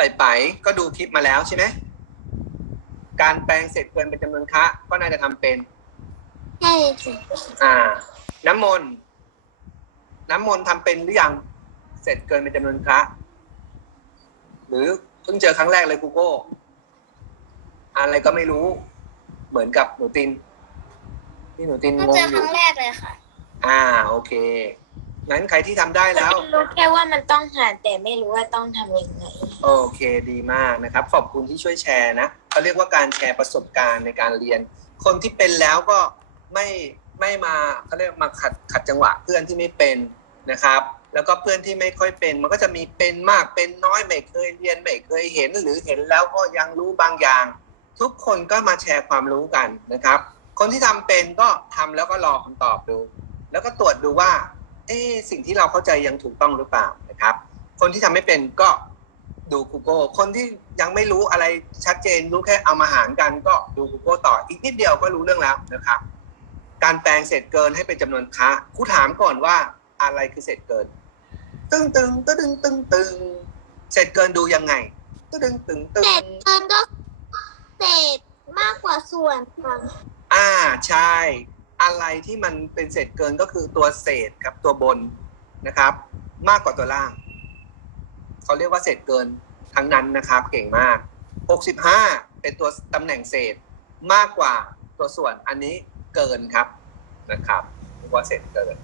ไปไปๆก็ดูคลิปมาแล้วใช่ไหมการแปลงเศษเกินเป็นจำนวนคะก็น่าจะทำเป็น ใช่ค่ะอ่า น้ำมนต์น้ำมนต์ทำเป็นหรือยังเสร็จเกินเป็นจำนวนคะหรือเพิ่งเจอครั้งแรกเลยกูโก้อะไรก็ไม่รู้ เหมือนกับหนูตินที่หนูตินก็งงเจออคยู่รั้งแรกเลยค่ะ อ่า โอเค งั้นใครที่ทำได้แล้ว รู้แค่ว่ามันต้องหารแต่ไม่รู้ว่าต้องทำยังไง โอเคดีมากนะครับ ขอบคุณที่ช่วยแชร์นะเขาเรียกว่าการแชร์ประสบการณ์ในการเรียน คนที่เป็นแล้วก็ไม่ไม่มาเขาเรียกมาขัดขัดจังหวะเพื่อนที่ไม่เป็นนะครับ แล้วก็เพื่อนที่ไม่ค่อยเป็น มันก็จะมีเป็นมากเป็นน้อยไม่เคยเรียนไม่เคยเห็น หรือเห็นแล้วก็ยังรู้บางอย่าง ทุกคนก็มาแชร์ความรู้กันนะครับ คนที่ทำเป็นก็ทำแล้วก็รอคำตอบดู แล้วก็ตรวจดูว่า เอ๊สิ่งที่เราเข้าใจยังถูกต้องหรือเปล่านะครับ คนที่ทำไม่เป็นก็ดู Google คนที่ยังไม่รู้อะไรชัดเจนรู้แค่เอามาหารกันก็ดู Google ต่ออีกนิดเดียวก็รู้เรื่องแล้วนะครับ การแปลงเศษเกินให้เป็นจำนวนคะครูถามก่อนว่าอะไรคือเศษเกินตึงตึงตึงตึงตึงตึงเศษเกินดูยังไงตึงตึงตึงเศษเกินก็เศษมากกว่าส่วนค่ะอ่าใช่ อะไรที่มันเป็นเศษเกินก็คือตัวเศษครับตัวบนนะครับ มากกว่าตัวล่างเขาเรียกว่าเศษเกินทั้งนั้นนะครับ เก่งมาก 65 เป็นตัวตำแหน่งเศษมากกว่าตัวส่วนอันนี้เกินครับนะครับเรียกว่าเศษเกิน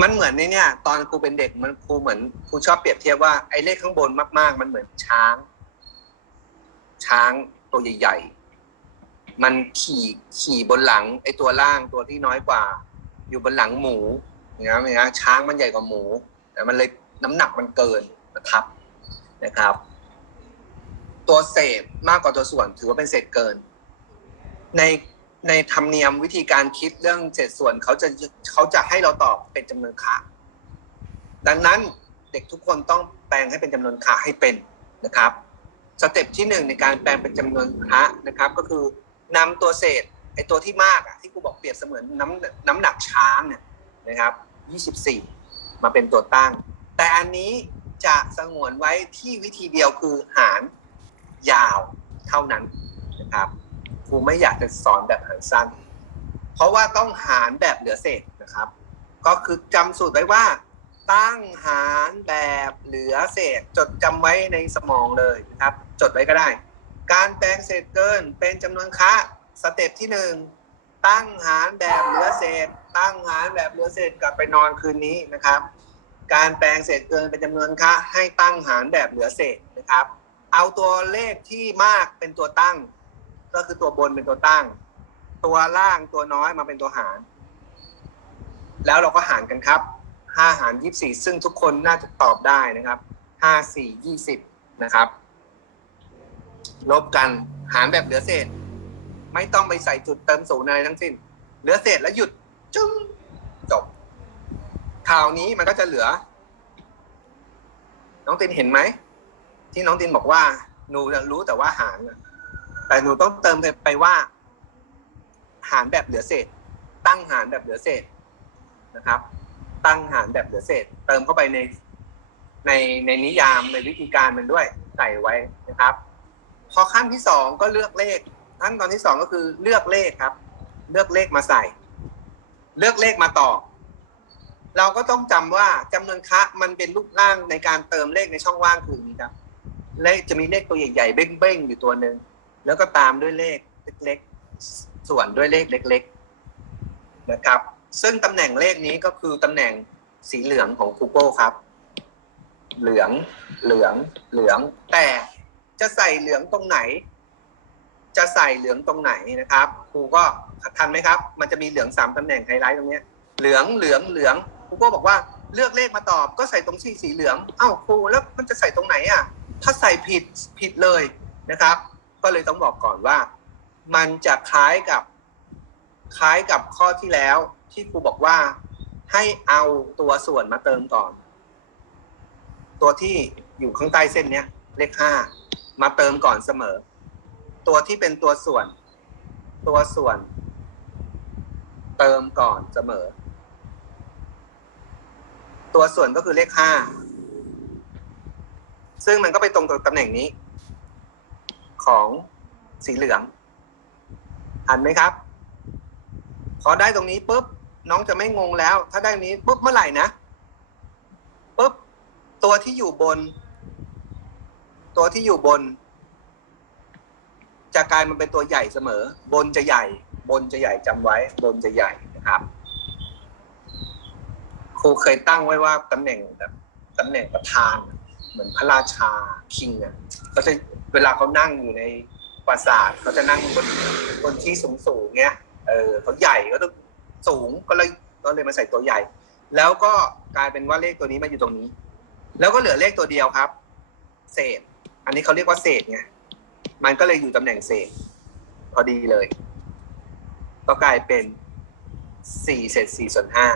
มันเหมือนในเนี่ย ตอนครูเป็นเด็กมันครูเหมือนครูชอบเปรียบเทียบว่าไอ้เลขข้างบนมาก ๆ มันเหมือนช้าง ช้างตัวใหญ่ๆ มันขี่ขี่บนหลังไอ้ตัวล่างตัวที่น้อยกว่า อยู่บนหลังหมูอย่างเงี้ยนะช้างมันใหญ่กว่าหมูแต่มันเลยน้ำหนักมันเกินมันทับนะครับ ตัวเศษมากกว่าตัวส่วนถือว่าเป็นเศษเกิน ในในธรรมเนียมวิธีการคิดเรื่องเศษส่วนเขาจะเขาจะให้เราตอบเป็นจำนวนคะดังนั้นเด็กทุกคนต้องแปลงให้เป็นจำนวนคะให้เป็นนะครับสเต็ปที่หนึ่งในการแปลงเป็นจำนวนพระนะครับ ก็คือ นำตัวเศษไอตัวที่มากอะที่กูบอกเปรียบเสมือนน้ำน้ำหนักช้างเนี่ยนะครับ 24 มาเป็นตัวตั้ง แต่อันนี้จะสงวนไว้ที่วิธีเดียวคือหารยาวเท่านั้นนะครับครูไม่อยากจะสอนแบบหารสั้น เพราะว่าต้องหารแบบเหลือเศษนะครับ ก็คือจำสูตรไว้ว่า ตั้งหารแบบเหลือเศษ จดจำไว้ในสมองเลยนะครับ จดไว้ก็ได้ การแปลงเศษเกินเป็นจำนวนคะสเต็ปที่หนึ่งตั้งหารแบบเหลือเศษ ตั้งหารแบบเหลือเศษกลับไปนอนคืนนี้นะครับ การแปลงเศษเกินเป็นจำนวนคะให้ตั้งหารแบบเหลือเศษนะครับ เอาตัวเลขที่มากเป็นตัวตั้ง ก็คือตัวบนเป็นตัวตั้ง ตัวล่างตัวน้อยมาเป็นตัวหาร แล้วเราก็หารกันครับห้าหารยี่สี่ซึ่งทุกคนน่าจะตอบได้นะครับห้าสี่ยี่สิบนะครับ ลบกันหารแบบเหลือเศษ ไม่ต้องไปใส่จุดเติมศูนย์อะไรทั้งสิ้น เหลือเศษแล้วหยุดจึ้งจบข่าวนี้มันก็จะเหลือ น้องตินเห็นไหม ที่น้องตินบอกว่า หนูรู้แต่ว่าหารแต่หนูต้องเติมไปว่า หารแบบเหลือเศษ ตั้งหารแบบเหลือเศษนะครับ ตั้งหารแบบเหลือเศษ เติมเข้าไปในในในนิยามในวิธีการมันด้วยใส่ไว้นะครับ พอขั้นที่สองก็เลือกเลขขั้นตอนที่สองก็คือเลือกเลขครับ เลือกเลขมาใส่ เลือกเลขมาต่อ เราก็ต้องจำว่าจำนวนคะมันเป็นรูปร่างในการเติมเลขในช่องว่างคืออย่างนี้ครับเลขจะมีเลขตัวใหญ่ๆเบ้งๆอยู่ตัวหนึ่งแล้วก็ตามด้วยเลขเล็กๆส่วนด้วยเลขเล็ก ๆ นะครับ ซึ่งตำแหน่งเลขนี้ก็คือตำแหน่งสีเหลืองของ Google ครับ เหลืองเหลืองเหลืองแต่ จะใส่เหลืองตรงไหน จะใส่เหลืองตรงไหนนะครับ ครูก็ทันไหมครับ มันจะมีเหลืองสามตำแหน่งไฮไลท์ตรงเนี้ย เหลืองเหลืองเหลืองครูก็บอกว่าเลือกเลขมาตอบก็ใส่ตรงที่สีเหลืองเอ้าครูแล้วมันจะใส่ตรงไหนอะ ถ้าใส่ผิดผิดเลยนะครับ ก็เลยต้องบอกก่อนว่า มันจะคล้ายกับคล้ายกับข้อที่แล้ว ที่ครูบอกว่าให้เอาตัวส่วนมาเติมก่อน ตัวที่อยู่ข้างใต้เส้นเนี้ย เลขห้า มาเติมก่อนเสมอ ตัวที่เป็นตัวส่วน ตัวส่วน เติมก่อนเสมอ ตัวส่วนก็คือเลขห้าซึ่งมันก็ไปตรงกับตำแหน่งนี้ ของสีเหลืองทันไหมครับ พอได้ตรงนี้ปุ๊บน้องจะไม่งงแล้ว ถ้าได้ตรงนี้ปุ๊บเมื่อไหร่นะปุ๊บตัวที่อยู่บน ตัวที่อยู่บน จะกลายมันเป็นตัวใหญ่เสมอ บนจะใหญ่ บนจะใหญ่จำไว้ บนจะใหญ่นะครับครูเคยตั้งไว้ว่าตำแหน่งแบบตำแหน่งประธาน เหมือนพระราชาคิงอะเขาจะเวลาเขานั่งอยู่ในปราสาทเขาจะนั่งบนบนที่สูงสูงๆเงี้ยเออเขาใหญ่ก็ต้องสูงก็เลยก็เลยมาใส่ตัวใหญ่ แล้วก็กลายเป็นว่าเลขตัวนี้มาอยู่ตรงนี้ แล้วก็เหลือเลขตัวเดียวครับ เศษ อันนี้เขาเรียกว่าเศษไงมันก็เลยอยู่ตำแหน่งเศษ พอดีเลย ก็กลายเป็นสี่เศษสี่ส่วนห้า